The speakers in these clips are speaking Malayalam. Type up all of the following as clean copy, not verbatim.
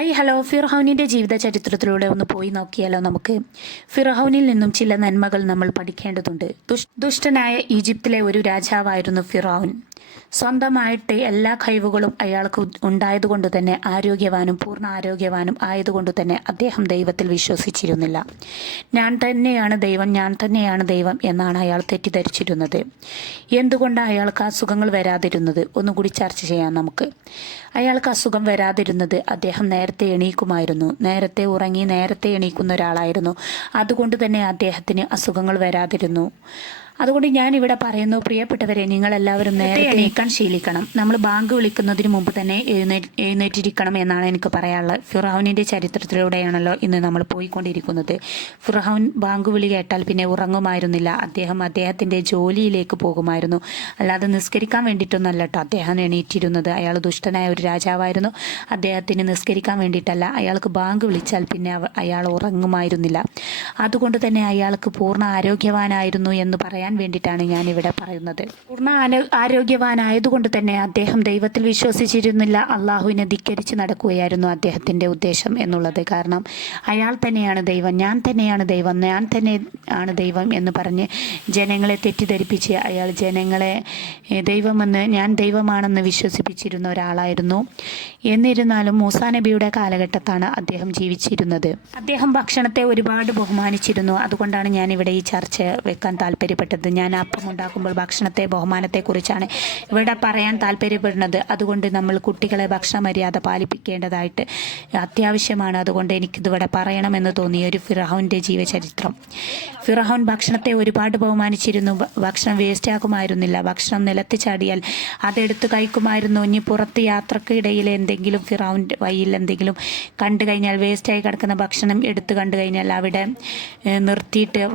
ഹലോ, ഫിർഔനിൻ്റെ ജീവിത ചരിത്രത്തിലൂടെ ഒന്ന് പോയി നോക്കിയാലോ നമുക്ക്. ഫിർഔനിൽ നിന്നും ചില നന്മകൾ നമ്മൾ പഠിക്കേണ്ടതുണ്ട്. ദുഷ്ടനായ ഈജിപ്തിലെ ഒരു രാജാവായിരുന്നു ഫിർഔൻ. സ്വന്തമായിട്ട് എല്ലാ കഴിവുകളും അയാൾക്ക് ഉണ്ടായതുകൊണ്ട് തന്നെ പൂർണ്ണ ആരോഗ്യവാനും ആയതുകൊണ്ട് തന്നെ അദ്ദേഹം ദൈവത്തിൽ വിശ്വസിച്ചിരുന്നില്ല. ഞാൻ തന്നെയാണ് ദൈവം എന്നാണ് അയാൾ തെറ്റിദ്ധരിച്ചിരുന്നത്. എന്തുകൊണ്ടാണ് അയാൾക്ക് അസുഖങ്ങൾ വരാതിരുന്നത്? ഒന്നുകൂടി ചർച്ച ചെയ്യാം നമുക്ക്. അയാൾക്ക് അസുഖം വരാതിരുന്നത് അദ്ദേഹം നേരത്തെ എണീക്കുമായിരുന്നു. നേരത്തെ ഉറങ്ങി നേരത്തെ എണീക്കുന്ന ഒരാളായിരുന്നു. അതുകൊണ്ട് തന്നെ അദ്ദേഹത്തിന് അസുഖങ്ങൾ വരാതിരുന്നു. അതുകൊണ്ട് ഞാൻ ഇവിടെ പറയുന്നു, പ്രിയപ്പെട്ടവരെ, നിങ്ങളെല്ലാവരും നേരത്തെ എണീക്കാൻ ശീലിക്കണം. നമ്മൾ ബാങ്ക് വിളിക്കുന്നതിന് മുമ്പ് തന്നെ എഴുന്നേറ്റിരിക്കണം എന്നാണ് എനിക്ക് പറയാനുള്ളത്. ഫിർഔനിൻ്റെ ചരിത്രത്തിലൂടെയാണല്ലോ ഇന്ന് നമ്മൾ പോയിക്കൊണ്ടിരിക്കുന്നത്. ഫിർഔൻ ബാങ്ക് വിളി കേട്ടാൽ പിന്നെ ഉറങ്ങുമായിരുന്നില്ല. അദ്ദേഹത്തിൻ്റെ ജോലിയിലേക്ക് പോകുമായിരുന്നു. അല്ലാതെ നിസ്കരിക്കാൻ വേണ്ടിയിട്ടൊന്നല്ല കേട്ടോ അദ്ദേഹം എണീറ്റിരുന്നത്. അയാൾ ദുഷ്ടനായ ഒരു രാജാവായിരുന്നു. അദ്ദേഹത്തിന് നിസ്കരിക്കാൻ വേണ്ടിയിട്ടല്ല, അയാൾക്ക് ബാങ്ക് വിളിച്ചാൽ പിന്നെ അയാൾ ഉറങ്ങുമായിരുന്നില്ല. അതുകൊണ്ട് തന്നെ അയാൾക്ക് പൂർണ്ണ ആരോഗ്യവാനായിരുന്നു എന്ന് പറയാൻ വേണ്ടിയിട്ടാണ് ഞാൻ ഇവിടെ പറയുന്നത്. പൂർണ്ണ ആരോഗ്യവാനായതുകൊണ്ട് തന്നെ അദ്ദേഹം ദൈവത്തിൽ വിശ്വസിച്ചിരുന്നില്ല. അള്ളാഹുവിനെ ധിക്കരിച്ച് നടക്കുകയായിരുന്നു അദ്ദേഹത്തിൻ്റെ ഉദ്ദേശം എന്നുള്ളത്. കാരണം അയാൾ തന്നെയാണ് ദൈവം, ഞാൻ തന്നെയാണ് ദൈവം എന്ന് പറഞ്ഞ് ജനങ്ങളെ തെറ്റിദ്ധരിപ്പിച്ച് അയാൾ ജനങ്ങളെ ഞാൻ ദൈവമാണെന്ന് വിശ്വസിപ്പിച്ചിരുന്ന ഒരാളായിരുന്നു. എന്നിരുന്നാലും മൂസാ നബിയുടെ കാലഘട്ടത്താണ് അദ്ദേഹം ജീവിച്ചിരുന്നത്. അദ്ദേഹം ഭക്ഷണത്തെ ഒരുപാട് ബഹുമാനിച്ചിരുന്നു. അതുകൊണ്ടാണ് ഞാൻ ഇവിടെ ഈ ചർച്ച വെക്കാൻ താല്പര്യപ്പെട്ടത്. ഞാൻ അപ്പം ഉണ്ടാക്കുമ്പോൾ ബഹുമാനത്തെക്കുറിച്ചാണ് ഇവിടെ പറയാൻ താല്പര്യപ്പെടുന്നത്. അതുകൊണ്ട് നമ്മൾ കുട്ടികളെ ഭക്ഷണ മര്യാദ പാലിപ്പിക്കേണ്ടതായിട്ട് അത്യാവശ്യമാണ്. അതുകൊണ്ട് എനിക്കിതിവിടെ പറയണമെന്ന് തോന്നിയ ഒരു ഫിർഔൻ്റെ ജീവചരിത്രം. ഫിർഔൻ ഭക്ഷണത്തെ ഒരുപാട് ബഹുമാനിച്ചിരുന്നു. ഭക്ഷണം വേസ്റ്റ് ആക്കുമായിരുന്നില്ല. ഭക്ഷണം നിലത്ത് ചാടിയാൽ അതെടുത്ത് കഴിക്കുമായിരുന്നു. ഇനി പുറത്ത് യാത്രക്കിടയിൽ എന്തെങ്കിലും ഫിർഔൻ്റെ വഴിയിൽ എന്തെങ്കിലും കണ്ടു കഴിഞ്ഞാൽ, വേസ്റ്റായി കിടക്കുന്ന ഭക്ഷണം എടുത്ത് കണ്ടു കഴിഞ്ഞാൽ അവിടെ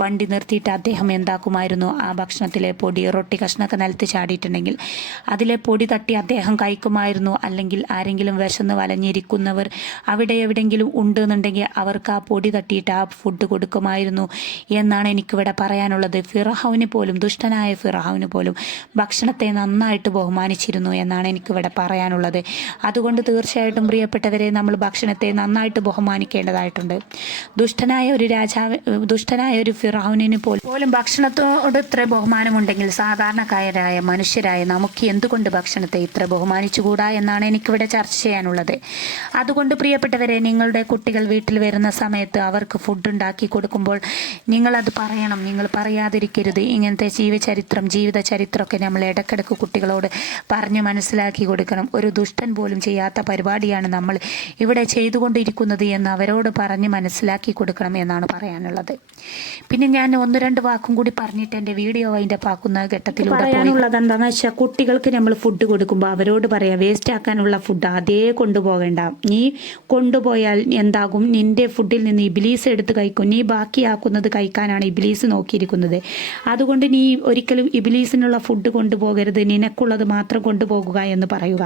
വണ്ടി നിർത്തിയിട്ട് അദ്ദേഹം എന്താക്കുമായിരുന്നു, ആ ഭക്ഷണത്തിലെ പൊടി, റൊട്ടി കഷ്ണമൊക്കെ നിലത്ത് ചാടിയിട്ടുണ്ടെങ്കിൽ അതിലെ പൊടി തട്ടി അദ്ദേഹം കഴിക്കുമായിരുന്നു. അല്ലെങ്കിൽ ആരെങ്കിലും വിശന്ന് വലഞ്ഞിരിക്കുന്നവർ അവിടെ എവിടെയെങ്കിലും ഉണ്ടെന്നുണ്ടെങ്കിൽ അവർക്ക് ആ പൊടി തട്ടിയിട്ട് ആ ഫുഡ് കൊടുക്കുമായിരുന്നു എന്നാണ് എനിക്കിവിടെ പറയാനുള്ളത്. ദുഷ്ടനായ ഫിർഔന് പോലും ഭക്ഷണത്തെ നന്നായിട്ട് ബഹുമാനിച്ചിരുന്നു എന്നാണ് എനിക്കിവിടെ പറയാനുള്ളത്. അതുകൊണ്ട് തീർച്ചയായിട്ടും പ്രിയപ്പെട്ടവരെ, നമ്മൾ ഭക്ഷണത്തെ നന്നായിട്ട് ബഹുമാനിക്കേണ്ടതായിട്ടുണ്ട്. ദുഷ്ടനായ ഒരു ഫിർഔനിന് പോലും ഭക്ഷണത്തോട് ഇത്ര ബഹുമാനമുണ്ടെങ്കിൽ സാധാരണക്കാരായ മനുഷ്യരായ നമുക്ക് എന്തുകൊണ്ട് ഭക്ഷണത്തെ ഇത്ര ബഹുമാനിച്ചുകൂടാ എന്നാണ് എനിക്കിവിടെ ചർച്ച ചെയ്യാനുള്ളത്. അതുകൊണ്ട് പ്രിയപ്പെട്ടവരെ, നിങ്ങളുടെ കുട്ടികൾ വീട്ടിൽ വരുന്ന സമയത്ത് അവർക്ക് ഫുഡ് ഉണ്ടാക്കി കൊടുക്കുമ്പോൾ നിങ്ങളത് പറയണം. നിങ്ങൾ പറയാതിരിക്കരുത്. ഇങ്ങനത്തെ ജീവിത ചരിത്രമൊക്കെ നമ്മൾ ഇടയ്ക്കിടയ്ക്ക് കുട്ടികളോട് പറഞ്ഞ് മനസ്സിലാക്കി കൊടുക്കണം. ഒരു ദുഷ്ടൻ പോലും ചെയ്യാത്ത പരിപാടിയാണ് നമ്മൾ ഇവിടെ ചെയ്തുകൊണ്ടിരിക്കുന്നത് എന്ന് അവരോട് പറഞ്ഞ് മനസ്സിലാക്കി കൊടുക്കണം എന്നാണ് പറയാനുള്ളത്. പിന്നെ ഞാൻ ഒന്ന് രണ്ട് വാക്കും കൂടി പറഞ്ഞിട്ട് എൻ്റെ വീഡിയോ അതിൻ്റെ പാക്കുന്ന ഘട്ടത്തിലൂടെ പറയാനുള്ളത് എന്താണെന്ന് വെച്ചാൽ, കുട്ടികൾക്ക് നമ്മൾ ഫുഡ് കൊടുക്കുമ്പോൾ അവരോട് പറയാം, വേസ്റ്റ് ആക്കാനുള്ള ഫുഡ് അതേ കൊണ്ടുപോകേണ്ട. നീ കൊണ്ടുപോയാൽ എന്താകും, നിന്റെ ഫുഡിൽ നിന്ന് ഇബ്ലീസ് എടുത്ത് കഴിക്കും. നീ ബാക്കിയാക്കുന്നത് കഴിക്കാനാണ് ഇബ്ലീസ് നോക്കിയിരിക്കുന്നത്. അതുകൊണ്ട് നീ ഒരിക്കലും ഇബ്ലീസിനുള്ള ഫുഡ് കൊണ്ടുപോകരുത്, നിനക്കുള്ളത് മാത്രം കൊണ്ടുപോകുക എന്ന് പറയുക.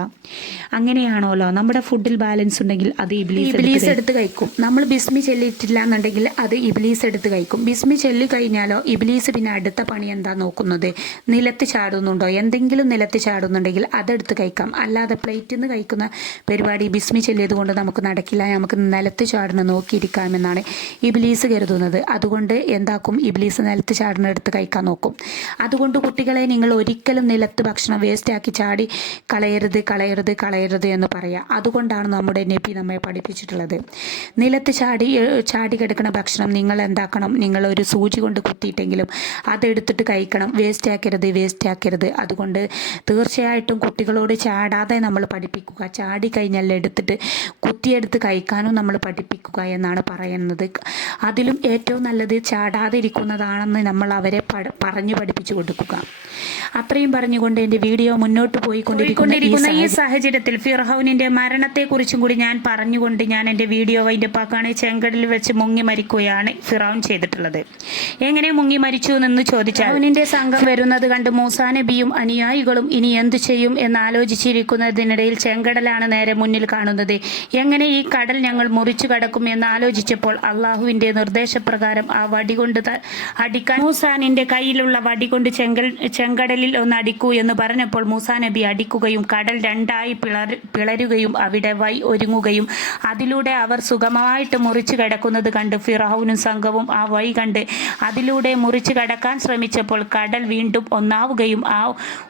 അങ്ങനെയാണല്ലോ, നമ്മുടെ ഫുഡിൽ ബാലൻസ് ഉണ്ടെങ്കിൽ അത് ഇബ്ലീസ് എടുത്ത് കഴിക്കും. നമ്മൾ ബിസ്മി ചൊല്ലിയിട്ടില്ല എന്നുണ്ടെങ്കിൽ അത് ഇബ്ലീസ് എടുത്ത് കഴിക്കും. ബിസ്മി ചൊല്ലി കഴിഞ്ഞാലോ ഇബ്ലീസ് പിന്നെ അടുത്ത പണി എന്താ നോക്കുന്നത്, നിലത്ത് ചാടുന്നുണ്ടോ, എന്തെങ്കിലും നിലത്ത് ചാടുന്നുണ്ടെങ്കിൽ അതെടുത്ത് കഴിക്കാം. അല്ലാതെ പ്ലേറ്റിൽ നിന്ന് കഴിക്കുന്ന പരിപാടി ബിസ്മി ചൊല്ലിയത് കൊണ്ട് നമുക്ക് നടക്കില്ല. നമുക്ക് നിലത്ത് ചാടുന്ന നോക്കിയിരിക്കാമെന്നാണ് ഇബ്ലീസ് കരുതുന്നത്. അതുകൊണ്ട് എന്താക്കും, ഇബ്ലീസ് നിലത്ത് ചാടുന്ന എടുത്ത് കഴിക്കാൻ നോക്കും. അതുകൊണ്ട് കുട്ടികളെ, നിങ്ങൾ ഒരിക്കലും നിലത്ത് ഭക്ഷണം വേസ്റ്റ് ആക്കി ചാടി കളയരുത് എന്ന് പറയാം. അതുകൊണ്ടാണ് നമ്മുടെ നബി നമ്മെ പഠിപ്പിച്ചിട്ടുള്ളത്. നിലത്ത് ചാടി കിടക്കുന്ന ഭക്ഷണം നിങ്ങൾ എന്താക്കണം, നിങ്ങൾ ഒരു സൂചി കൊണ്ട് കുത്തിയിട്ടെങ്കിലും അതെടുത്തിട്ട് കഴിക്കണം. വേസ്റ്റ് ആക്കരുത്. അതുകൊണ്ട് തീർച്ചയായിട്ടും കുട്ടികളോട് ചാടാതെ നമ്മൾ പഠിപ്പിക്കുക. ചാടിക്കഴിഞ്ഞാൽ എടുത്തിട്ട് കുത്തിയെടുത്ത് കഴിക്കാനും നമ്മൾ പഠിപ്പിക്കുക എന്നാണ് പറയുന്നത്. അതിലും ഏറ്റവും നല്ലത് ചാടാതെ ഇരിക്കുന്നതാണെന്ന് നമ്മൾ അവരെ പറഞ്ഞു പഠിപ്പിച്ചു കൊടുക്കുക. അത്രയും പറഞ്ഞുകൊണ്ട് എൻ്റെ വീഡിയോ മുന്നോട്ട് പോയിക്കൊണ്ടിരിക്കുന്ന ഈ സാഹചര്യത്തിൽ ഫിർഔനിൻ്റെ മരണത്തെക്കുറിച്ചും കൂടി ഞാൻ പറഞ്ഞുകൊണ്ട് ഞാൻ എൻ്റെ വീഡിയോ വൈൻഡപ്പാക്കാണ്. ചെങ്കടലിൽ വെച്ച് മുങ്ങി മരിക്കുകയാണ് ഫിർഔൻ ചെയ്തിട്ടുള്ളത്. എങ്ങനെ മുങ്ങി മരിച്ചു എന്ന് ചോദിച്ചു ചോദിച്ചാൽ ഫിറഔനിന്റെ സംഘം വരുന്നത് കണ്ട് മൂസാ നബിയും അനുയായികളും ഇനി എന്തു ചെയ്യും എന്ന് ആലോചിച്ചിരിക്കുന്നതിനിടയിൽ ചെങ്കടലാണ് നേരെ മുന്നിൽ കാണുന്നത്. എങ്ങനെ ഈ കടൽ ഞങ്ങൾ മുറിച്ചു കടക്കും എന്ന് ആലോചിച്ചപ്പോൾ അള്ളാഹുവിന്റെ നിർദ്ദേശപ്രകാരം ആ വടി കൊണ്ട് അടിക്കാൻ മൂസാനിന്റെ കയ്യിലുള്ള വടി കൊണ്ട് ചെങ്കടലിൽ ഒന്ന് അടിക്കൂ എന്ന് പറഞ്ഞപ്പോൾ മൂസാ നബി അടിക്കുകയും കടൽ രണ്ടായി പിളരുകയും അവിടെ വഴി ഒരുങ്ങുകയും അതിലൂടെ അവർ സുഗമമായിട്ട് മുറിച്ചു കടക്കുന്നത് കണ്ട് ഫിറഔനും സംഘവും ആ വഴി കണ്ട് അതിലൂടെ മുറിച്ചു കടക്കാൻ ശ്രമിച്ചപ്പോൾ കടൽ വീണ്ടും ഒന്നാവുകയും ആ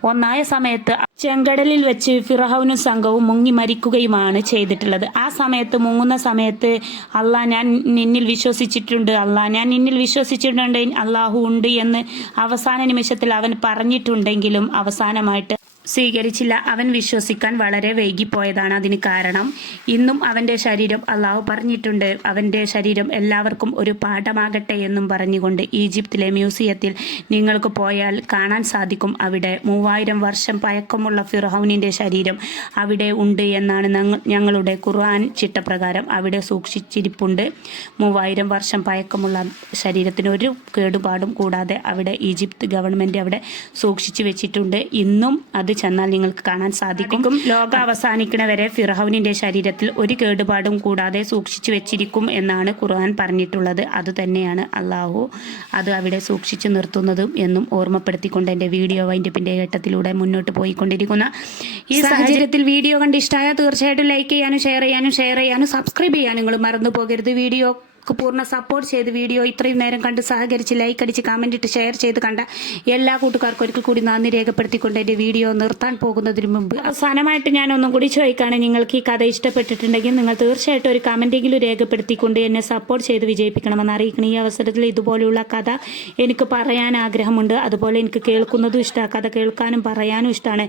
ഒന്നായ സമയത്ത് ചെങ്കടലിൽ വെച്ച് ഫിറഔനും സംഘവും മുങ്ങി മരിക്കുകയുമാണ് ചെയ്തിട്ടുള്ളത്. ആ സമയത്ത് മുങ്ങുന്ന സമയത്ത് ഞാൻ നിന്നിൽ വിശ്വസിച്ചിട്ടുണ്ട്, ഞാൻ നിന്നിൽ വിശ്വസിച്ചിട്ടുണ്ട്, അള്ളാഹു ഉണ്ട് എന്ന് അവസാന നിമിഷത്തിൽ അവൻ പറഞ്ഞിട്ടുണ്ടെങ്കിലും അവസാനമായിട്ട് സ്വീകരിച്ചില്ല. അവൻ വിശ്വസിക്കാൻ വളരെ വൈകിപ്പോയതാണ് അതിന് കാരണം. ഇന്നും അവൻ്റെ ശരീരം അള്ളാഹു പറഞ്ഞിട്ടുണ്ട്, അവൻ്റെ ശരീരം എല്ലാവർക്കും ഒരു പാഠമാകട്ടെ എന്നും പറഞ്ഞുകൊണ്ട് ഈജിപ്തിലെ മ്യൂസിയത്തിൽ നിങ്ങൾക്ക് പോയാൽ കാണാൻ സാധിക്കും. അവിടെ 3000 വർഷം പഴക്കമുള്ള ഫിറഔനിൻ്റെ ശരീരം അവിടെ ഉണ്ട് എന്നാണ് ഞങ്ങളുടെ ഖുർആൻ ചിട്ടപ്രകാരം അവിടെ സൂക്ഷിച്ചിരിപ്പുണ്ട്. 3000 വർഷം പഴക്കമുള്ള ശരീരത്തിന് ഒരു കേടുപാടും കൂടാതെ അവിടെ ഈജിപ്ത് ഗവൺമെൻറ് അവിടെ സൂക്ഷിച്ചു വെച്ചിട്ടുണ്ട്. ഇന്നും അത് ചെന്നാൽ നിങ്ങൾക്ക് കാണാൻ സാധിക്കും. ലോകം അവസാനിക്കണവരെ ഫിറഔനിന്റെ ശരീരത്തിൽ ഒരു കേടുപാടും കൂടാതെ സൂക്ഷിച്ചു വെച്ചിരിക്കും എന്നാണ് ഖുർആൻ പറഞ്ഞിട്ടുള്ളത്. അതുതന്നെയാണ് അള്ളാഹു അത് അവിടെ സൂക്ഷിച്ചു നിർത്തുന്നതും എന്നും ഓർമ്മപ്പെടുത്തിക്കൊണ്ട് എൻ്റെ വീഡിയോ വൈൻഡപ്പിൻ്റെ ഘട്ടത്തിലൂടെ മുന്നോട്ട് പോയിക്കൊണ്ടിരിക്കുന്ന ഈ സാഹചര്യത്തിൽ വീഡിയോ കണ്ട് ഇഷ്ടമായാൽ തീർച്ചയായിട്ടും ലൈക്ക് ചെയ്യാനും ഷെയർ ചെയ്യാനും സബ്സ്ക്രൈബ് ചെയ്യാനും നിങ്ങൾ മറന്നു പോകരുത്. വീഡിയോ പൂർണ്ണ സപ്പോർട്ട് ചെയ്ത് വീഡിയോ ഇത്രയും നേരം കണ്ട് സഹകരിച്ച് ലൈക്ക് അടിച്ച് കമന്റ് ഇട്ട് ഷെയർ ചെയ്ത് കണ്ട എല്ലാ കൂട്ടുകാർക്കും ഒരിക്കൽ കൂടി നന്ദി രേഖപ്പെടുത്തിക്കൊണ്ട് എൻ്റെ വീഡിയോ നിർത്താൻ പോകുന്നതിന് മുമ്പ് അവസാനമായിട്ട് ഞാൻ ഒന്നും കൂടി ചോദിക്കുകയാണ്, നിങ്ങൾക്ക് ഈ കഥ ഇഷ്ടപ്പെട്ടിട്ടുണ്ടെങ്കിൽ നിങ്ങൾ തീർച്ചയായിട്ടും ഒരു കമന്റെങ്കിലും രേഖപ്പെടുത്തിക്കൊണ്ട് എന്നെ സപ്പോർട്ട് ചെയ്ത് വിജയിപ്പിക്കണമെന്ന് അറിയിക്കണം. ഈ അവസരത്തിൽ ഇതുപോലെയുള്ള കഥ എനിക്ക് പറയാൻ ആഗ്രഹമുണ്ട്. അതുപോലെ എനിക്ക് കേൾക്കുന്നതും ഇഷ്ടമാണ്, കഥ കേൾക്കാനും പറയാനും ഇഷ്ടമാണ്.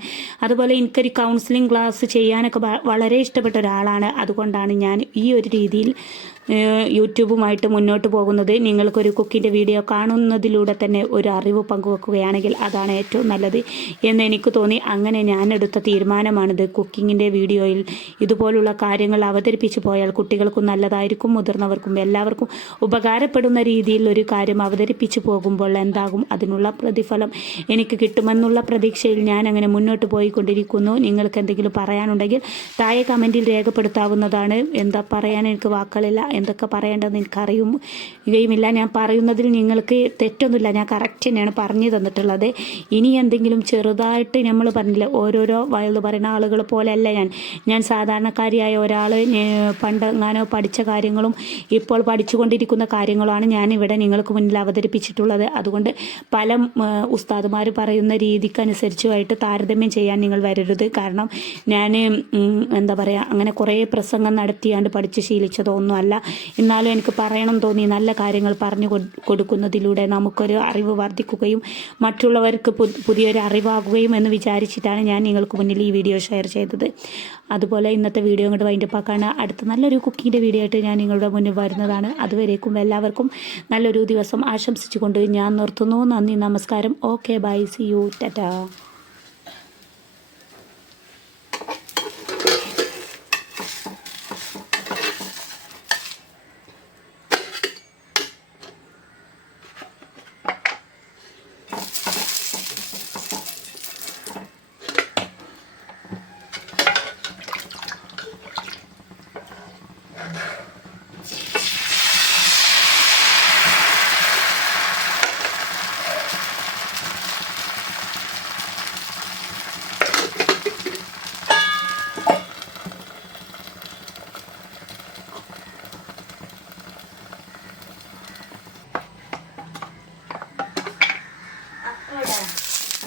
അതുപോലെ എനിക്കൊരു കൗൺസിലിംഗ് ക്ലാസ് ചെയ്യാനൊക്കെ വളരെ ഇഷ്ടപ്പെട്ട ഒരാളാണ്. അതുകൊണ്ടാണ് ഞാൻ ഈ ഒരു രീതിയിൽ യൂട്യൂബുമായിട്ട് മുന്നോട്ട് പോകുന്നത്. നിങ്ങൾക്കൊരു കുക്കിൻ്റെ വീഡിയോ കാണുന്നതിലൂടെ തന്നെ ഒരു അറിവ് പങ്കുവെക്കുകയാണെങ്കിൽ അതാണ് ഏറ്റവും നല്ലത് എന്ന് എനിക്ക് തോന്നി. അങ്ങനെ ഞാൻ എടുത്ത തീരുമാനമാണിത്. കുക്കിങ്ങിൻ്റെ വീഡിയോയിൽ ഇതുപോലുള്ള കാര്യങ്ങൾ അവതരിപ്പിച്ചു പോയാൽ കുട്ടികൾക്കും നല്ലതായിരിക്കും, മുതിർന്നവർക്കും എല്ലാവർക്കും ഉപകാരപ്പെടുന്ന രീതിയിൽ ഒരു കാര്യം അവതരിപ്പിച്ചു പോകുമ്പോൾ എന്താകും അതിനുള്ള പ്രതിഫലം എനിക്ക് കിട്ടുമെന്നുള്ള പ്രതീക്ഷയിൽ ഞാൻ അങ്ങനെ മുന്നോട്ട് പോയിക്കൊണ്ടിരിക്കുന്നു. നിങ്ങൾക്ക് എന്തെങ്കിലും പറയാനുണ്ടെങ്കിൽ താഴെ കമൻറ്റിൽ രേഖപ്പെടുത്താവുന്നതാണ്. എന്താ പറയാൻ എനിക്ക് വാക്കുകളില്ല, എന്തൊക്കെ പറയേണ്ടതെന്ന് എനിക്കറിയുകയുമില്ല. ഞാൻ പറയുന്നതിൽ നിങ്ങൾക്ക് തെറ്റൊന്നുമില്ല, ഞാൻ കറക്റ്റ് തന്നെയാണ് പറഞ്ഞു തന്നിട്ടുള്ളത്. ഇനി എന്തെങ്കിലും ചെറുതായിട്ട് നമ്മൾ പറഞ്ഞില്ല, ഓരോരോ വയല് പറയുന്ന ആളുകൾ പോലെയല്ല ഞാൻ സാധാരണക്കാരിയായ ഒരാൾ. പണ്ടെങ്ങാനോ പഠിച്ച കാര്യങ്ങളും ഇപ്പോൾ പഠിച്ചുകൊണ്ടിരിക്കുന്ന കാര്യങ്ങളുമാണ് ഞാനിവിടെ നിങ്ങൾക്ക് മുന്നിൽ അവതരിപ്പിച്ചിട്ടുള്ളത്. അതുകൊണ്ട് പല ഉസ്താദുമാർ പറയുന്ന രീതിക്കനുസരിച്ചുമായിട്ട് താരതമ്യം ചെയ്യാൻ നിങ്ങൾ വരരുത്. കാരണം ഞാൻ എന്താ പറയുക, അങ്ങനെ കുറേ പ്രസംഗം നടത്തിയാണ്ട് പഠിച്ച് ശീലിച്ചതൊന്നുമല്ല. എന്നാലും എനിക്ക് പറയണം തോന്നി. നല്ല കാര്യങ്ങൾ പറഞ്ഞു കൊടുക്കുന്നതിലൂടെ നമുക്കൊരു അറിവ് വർദ്ധിക്കുകയും മറ്റുള്ളവർക്ക് പുതിയൊരു അറിവാകുകയും എന്ന് വിചാരിച്ചിട്ടാണ് ഞാൻ നിങ്ങൾക്ക് മുന്നിൽ ഈ വീഡിയോ ഷെയർ ചെയ്തത്. അതുപോലെ ഇന്നത്തെ വീഡിയോ കൊണ്ട് വൈൻഡപ്പ് ആക്കാണ്. അടുത്ത നല്ലൊരു കുക്കിങ്ങിൻ്റെ വീഡിയോ ആയിട്ട് ഞാൻ നിങ്ങളുടെ മുന്നിൽ വരുന്നതാണ്. അതുവരേക്കും എല്ലാവർക്കും നല്ലൊരു ദിവസം ആശംസിച്ചുകൊണ്ട് ഞാൻ നിർത്തുന്നു. നന്ദി, നമസ്കാരം. Okay, bye, see you, tata.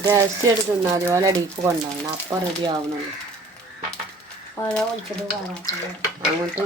രഹസ്യം എടുത്ത് തിന്നാൽ മതി. ഓല അടിക്ക് കൊണ്ടുപോകണം, അപ്പം റെഡി ആവണുള്ളൂ. അങ്ങോട്ട്